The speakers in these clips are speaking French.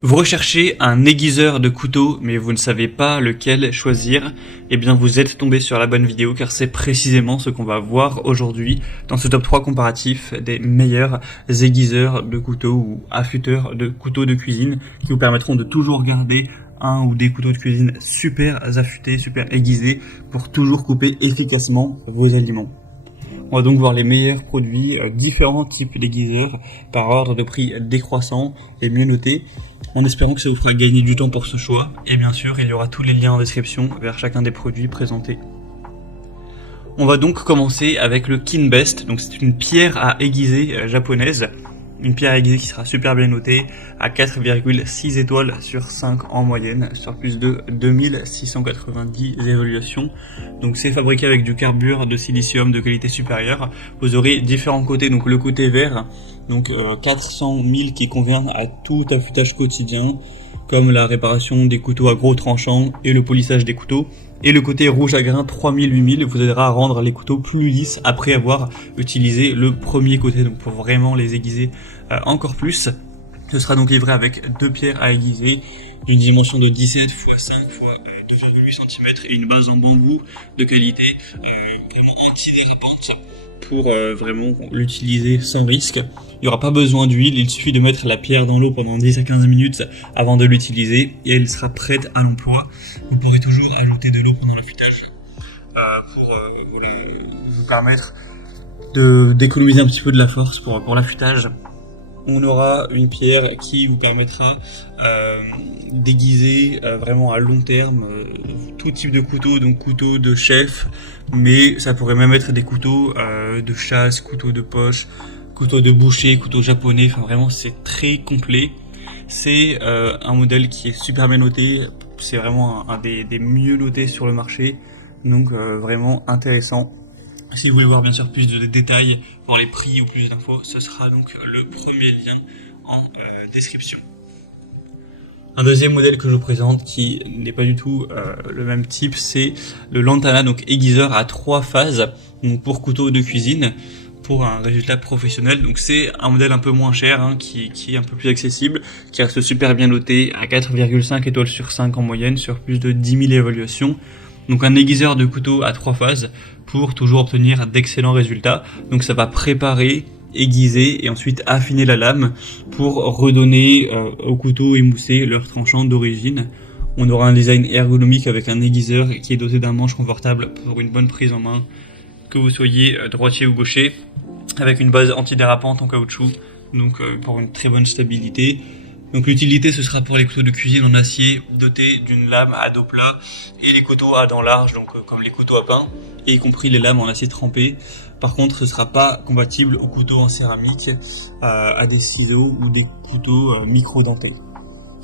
Vous recherchez un aiguiseur de couteau, mais vous ne savez pas lequel choisir, eh bien vous êtes tombé sur la bonne vidéo car c'est précisément ce qu'on va voir aujourd'hui dans ce top 3 comparatif des meilleurs aiguiseurs de couteau ou affûteurs de couteaux de cuisine qui vous permettront de toujours garder un ou des couteaux de cuisine super affûtés, super aiguisés pour toujours couper efficacement vos aliments. On va donc voir les meilleurs produits, différents types d'aiguiseurs par ordre de prix décroissant et mieux notés, en espérant que ça vous fera gagner du temps pour ce choix. Et bien sûr, il y aura tous les liens en description vers chacun des produits présentés. On va donc commencer avec le Kinbest. Donc c'est une pierre à aiguiser japonaise. Une pierre à aiguiser qui sera super bien notée à 4,6 étoiles sur 5 en moyenne, sur plus de 2690 évaluations. Donc c'est fabriqué avec du carbure de silicium de qualité supérieure. Vous aurez différents côtés, donc le côté vert, donc 400 000 qui convient à tout affûtage quotidien, comme la réparation des couteaux à gros tranchants et le polissage des couteaux. Et le côté rouge à grains 3000-8000 vous aidera à rendre les couteaux plus lisses après avoir utilisé le premier côté, donc pour vraiment les aiguiser encore plus. Ce sera donc livré avec deux pierres à aiguiser d'une dimension de 17 x 5 x 2,8 cm et une base en bambou de qualité vraiment antidérapante pour vraiment l'utiliser sans risque. Il n'y aura pas besoin d'huile, il suffit de mettre la pierre dans l'eau pendant 10 à 15 minutes avant de l'utiliser et elle sera prête à l'emploi. Vous pourrez toujours ajouter de l'eau pendant l'affûtage pour vous permettre d'économiser un petit peu de la force pour l'affûtage. On aura une pierre qui vous permettra d'aiguiser vraiment à long terme tout type de couteau, donc couteau de chef, mais ça pourrait même être des couteaux de chasse, couteaux de poche, couteau de boucher, couteau japonais, enfin vraiment c'est très complet. C'est un modèle qui est super bien noté, c'est vraiment un des mieux notés sur le marché, donc vraiment intéressant. Si vous voulez voir bien sûr plus de détails, voir les prix ou plus d'infos, ce sera donc le premier lien en description. Un deuxième modèle que je vous présente qui n'est pas du tout le même type, c'est le Lantana, donc aiguiseur à 3 phases, donc pour couteau de cuisine, pour un résultat professionnel. Donc c'est un modèle un peu moins cher, qui est un peu plus accessible, qui reste super bien noté à 4,5 étoiles sur 5 en moyenne, sur plus de 10 000 évaluations. Donc un aiguiseur de couteau à 3 phases pour toujours obtenir d'excellents résultats. Donc ça va préparer, aiguiser et ensuite affiner la lame pour redonner au couteau émoussé leur tranchant d'origine. On aura un design ergonomique avec un aiguiseur qui est doté d'un manche confortable pour une bonne prise en main, que vous soyez droitier ou gaucher, avec une base antidérapante en caoutchouc, donc pour une très bonne stabilité. Donc l'utilité ce sera pour les couteaux de cuisine en acier dotés d'une lame à dos plat et les couteaux à dents larges, donc comme les couteaux à pain, et y compris les lames en acier trempé. Par contre ce sera pas compatible aux couteaux en céramique, à des ciseaux ou des couteaux micro-dentés.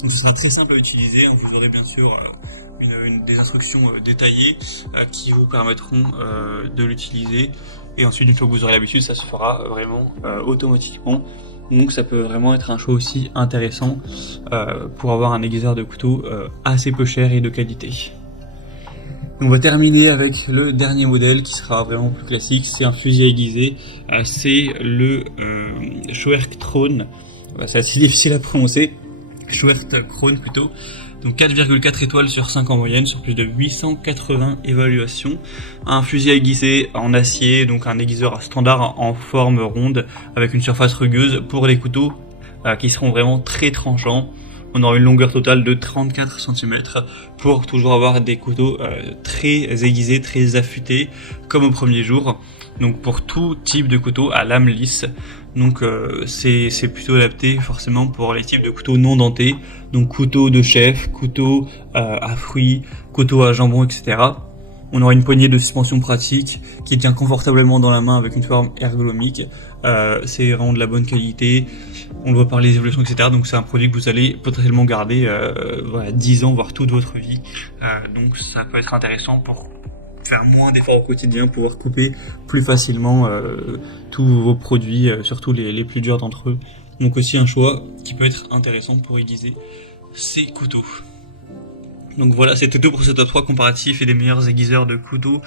Donc ce sera très simple à utiliser, vous aurez bien sûr des instructions détaillées qui vous permettront de l'utiliser, et ensuite une fois que vous aurez l'habitude ça se fera vraiment automatiquement. Donc ça peut vraiment être un choix aussi intéressant pour avoir un aiguiseur de couteau assez peu cher et de qualité. On va terminer avec le dernier modèle qui sera vraiment plus classique, c'est un fusil aiguisé, c'est le Schwertkrone, c'est assez difficile à prononcer, Schwertkrone plutôt. Donc 4,4 étoiles sur 5 en moyenne, sur plus de 880 évaluations. Un fusil aiguisé en acier, donc un aiguiseur standard en forme ronde, avec une surface rugueuse pour les couteaux qui seront vraiment très tranchants. On aura une longueur totale de 34 cm pour toujours avoir des couteaux très aiguisés, très affûtés, comme au premier jour. Donc pour tout type de couteau à lame lisse. Donc c'est plutôt adapté forcément pour les types de couteaux non dentés, donc couteau de chef, couteau à fruits, couteau à jambon, etc. On aura une poignée de suspension pratique qui tient confortablement dans la main avec une forme ergonomique. C'est vraiment de la bonne qualité, on le voit par les évolutions, etc. Donc c'est un produit que vous allez potentiellement garder 10 ans, voire toute votre vie. Donc ça peut être intéressant pour faire moins d'efforts au quotidien, pouvoir couper plus facilement tous vos produits, surtout les plus durs d'entre eux. Donc aussi un choix qui peut être intéressant pour aiguiser ces couteaux. Donc voilà, c'était tout pour ce top 3 comparatif et des meilleurs aiguiseurs de couteaux.